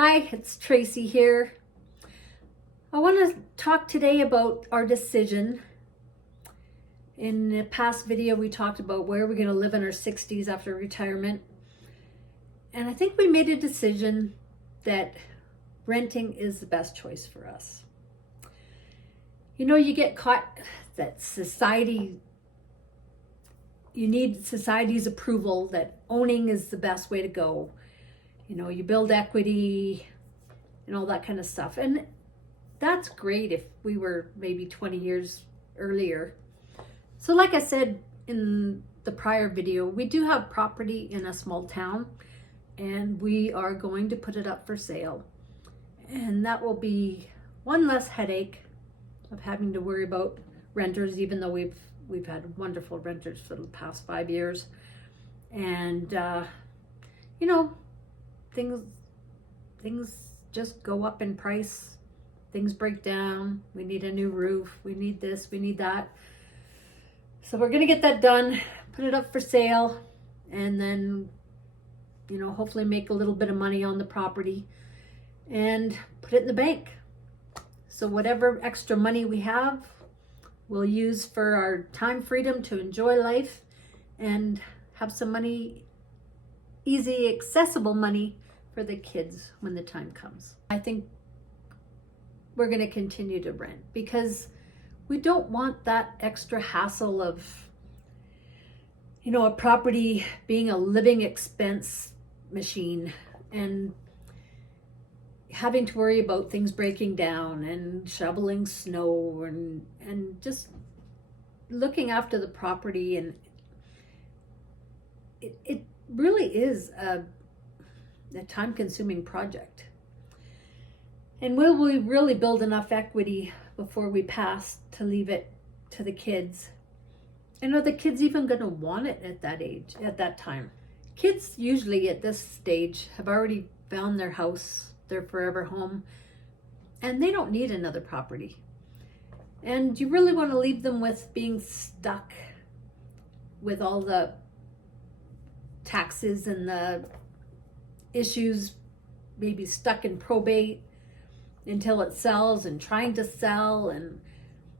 Hi, it's Tracy here. I want to talk today about our decision. In the past video, we talked about where we're going to live in our 60s after retirement. And I think we made a decision that renting is the best choice for us. You know, you get caught that you need society's approval that owning is the best way to go. You know, you build equity and all that kind of stuff. And that's great if we were maybe 20 years earlier. So like I said in the prior video, we do have property in a small town and we are going to put it up for sale. And that will be one less headache of having to worry about renters, even though we've had wonderful renters for the past 5 years. And you know, things just go up in price. Things break down. We need a new roof. We need this, we need that. So we're going to get that done, put it up for sale, and then, you know, hopefully make a little bit of money on the property and put it in the bank. So whatever extra money we have, we'll use for our time freedom to enjoy life and have some money, easy, accessible money for the kids when the time comes. I think we're going to continue to rent because we don't want that extra hassle of, you know, a property being a living expense machine and having to worry about things breaking down and shoveling snow and just looking after the property. And it really is a time-consuming project. And will we really build enough equity before we pass to leave it to the kids? And are the kids even going to want it at that age, at that time? Kids usually at this stage have already found their house, their forever home, and they don't need another property. And you really want to leave them with being stuck with all the taxes and the issues, maybe stuck in probate until it sells and trying to sell, and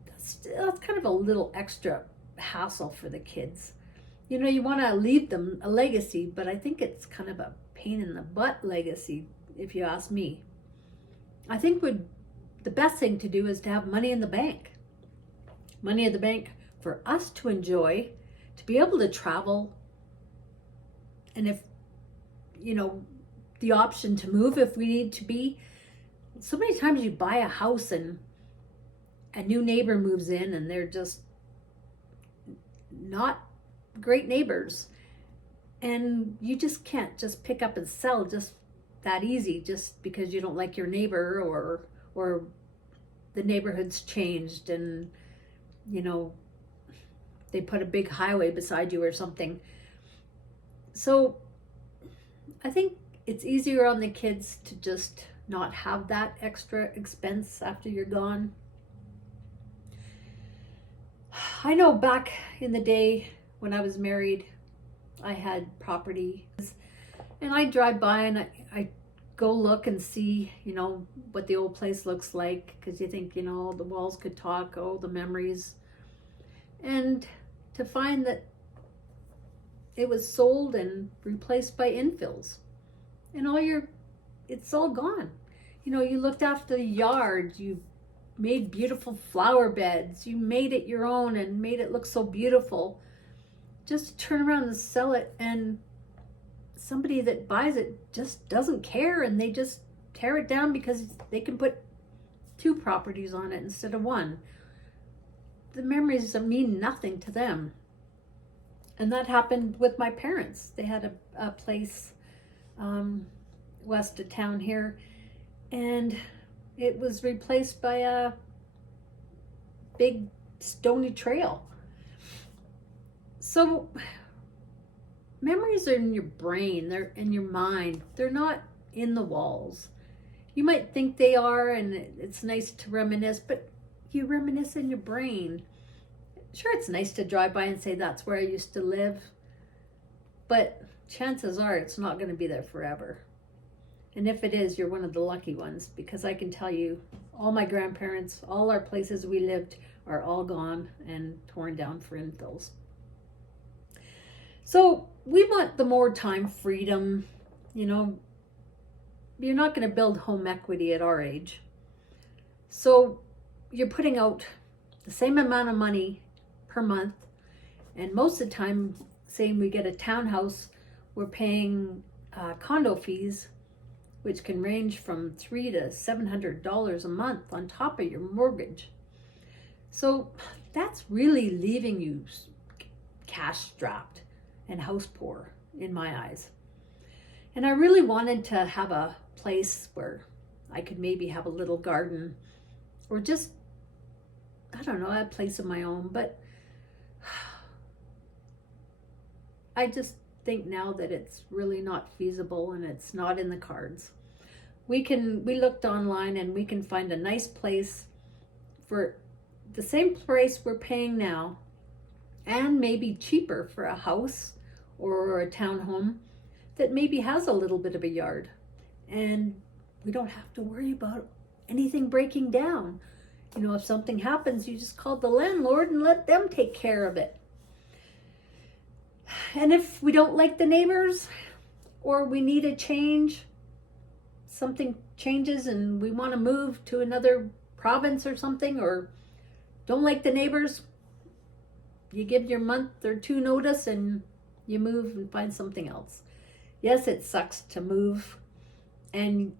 that's kind of a little extra hassle for the kids. You know, you want to leave them a legacy, but I think it's kind of a pain in the butt legacy, if you ask me. I think the best thing to do is to have money in the bank. Money in the bank for us to enjoy, to be able to travel, and if, you know, the option to move if we need to be. So many times you buy a house and a new neighbor moves in and they're just not great neighbors. And you just can't just pick up and sell just that easy just because you don't like your neighbor or the neighborhood's changed and, you know, they put a big highway beside you or something. So I think it's easier on the kids to just not have that extra expense after you're gone. I know back in the day when I was married, I had property and I drive by and I go look and see, you know, what the old place looks like, because you think, you know, the walls could talk, oh, the memories. And to find that it was sold and replaced by infills and it's all gone. You know, you looked after the yard, you made beautiful flower beds, you made it your own and made it look so beautiful. Just to turn around and sell it, and somebody that buys it just doesn't care and they just tear it down because they can put 2 properties on it instead of 1. The memories mean nothing to them. And that happened with my parents. They had a place west of town here, and it was replaced by a big stony trail. So memories are in your brain, they're in your mind, they're not in the walls. You might think they are, and it's nice to reminisce, but you reminisce in your brain. Sure, it's nice to drive by and say that's where I used to live, but chances are it's not going to be there forever. And if it is, you're one of the lucky ones, because I can tell you, all my grandparents, all our places we lived are all gone and torn down for infills. So we want the more time freedom. You know, you're not going to build home equity at our age. So you're putting out the same amount of money per month. And most of the time, saying we get a townhouse, we're paying condo fees, which can range from $300 to $700 a month on top of your mortgage. So that's really leaving you cash strapped and house poor in my eyes. And I really wanted to have a place where I could maybe have a little garden, or just, I don't know, a place of my own. But I just think now that it's really not feasible and it's not in the cards. We looked online and we can find a nice place for the same price we're paying now, and maybe cheaper, for a house or a townhome that maybe has a little bit of a yard. And we don't have to worry about anything breaking down. You know, if something happens, you just call the landlord and let them take care of it. And if we don't like the neighbors, or we need a change, something changes and we want to move to another province or something, or don't like the neighbors, you give your month or two notice and you move and find something else. Yes, it sucks to move. And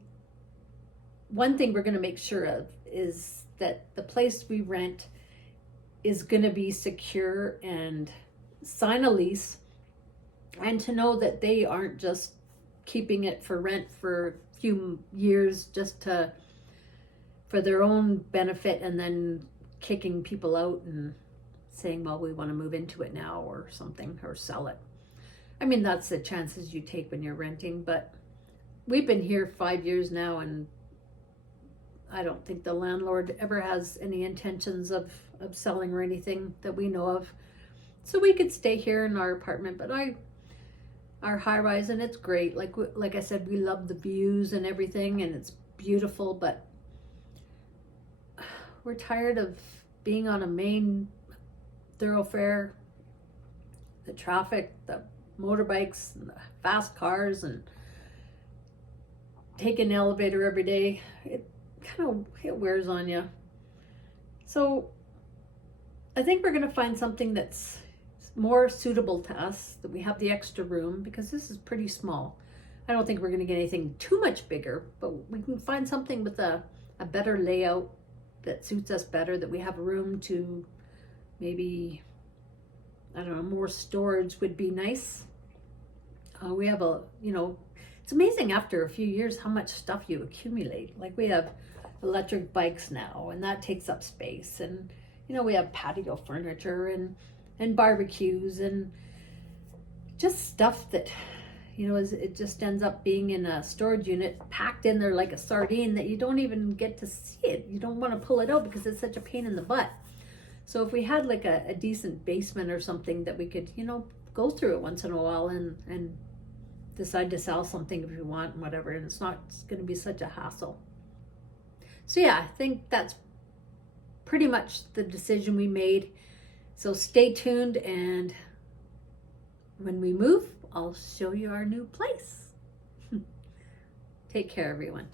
one thing we're going to make sure of is that the place we rent is going to be secure, and sign a lease, and to know that they aren't just keeping it for rent for a few years just for their own benefit, and then kicking people out and saying, well, we want to move into it now or something, or sell it. I mean, that's the chances you take when you're renting. But we've been here 5 years now, and I don't think the landlord ever has any intentions of selling or anything that we know of. So we could stay here in our apartment, but our high rise, and it's great. Like I said, we love the views and everything, and it's beautiful, but we're tired of being on a main thoroughfare, the traffic, the motorbikes, and the fast cars, and taking an elevator every day. It wears on you. So I think we're going to find something that's more suitable to us, that we have the extra room, because this is pretty small. I don't think we're going to get anything too much bigger, but we can find something with a better layout that suits us better, that we have room to maybe, I don't know, more storage would be nice. We have it's amazing after a few years how much stuff you accumulate. Like, we have electric bikes now, and that takes up space. And, we have patio furniture and barbecues, and just stuff that, it just ends up being in a storage unit, packed in there like a sardine, that you don't even get to see it. You don't want to pull it out because it's such a pain in the butt. So if we had like a decent basement or something that we could, go through it once in a while and decide to sell something if we want and whatever, and it's going to be such a hassle. So yeah, I think that's pretty much the decision we made. So stay tuned, and when we move, I'll show you our new place. Take care, everyone.